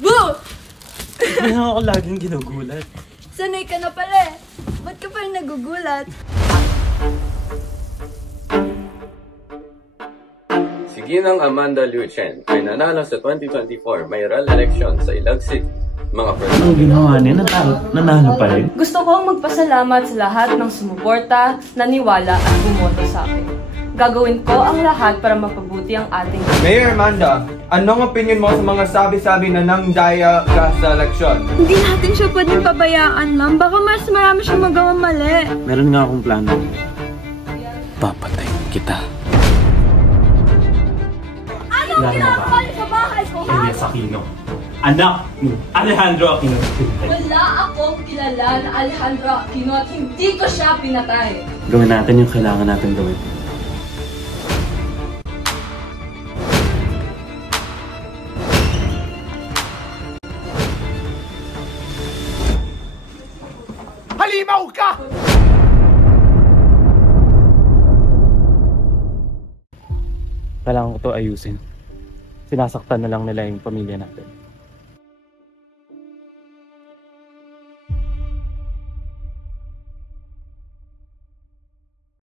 Boo! Kaya ako laging ginugulat. Sanay ka na pala eh. Ba't ka pa rin nagugulat? Si Ginang Amanda Liu Chen ay nanalo sa 2024 mayoral election sa Ilag City. Mga Anong ginawa niya? Nanalo pa rin? Gusto kong magpasalamat sa lahat ng sumuporta, naniwala at bumoto sa akin. Gagawin ko ang lahat para mapabuti ang ating... Mayor Amanda, anong opinion mo sa mga sabi-sabi na nangdaya ka sa eleksyon? Hindi natin siya pwedeng pabayaan, ma'am. Baka mas marami siyang magawang mali. Meron nga akong plano. Papatayin kita. Ano ginagawa niyo sa bahay ko, ha? Elias Aquino. Anak ni Alejandro Aquino. Wala akong kilala na Alejandro Aquino at hindi ko siya pinatay. Gawin natin yung kailangan natin gawin. Halimaw ka! Kailangan ko to ayusin. Sinasaktan na lang nila yung pamilya natin.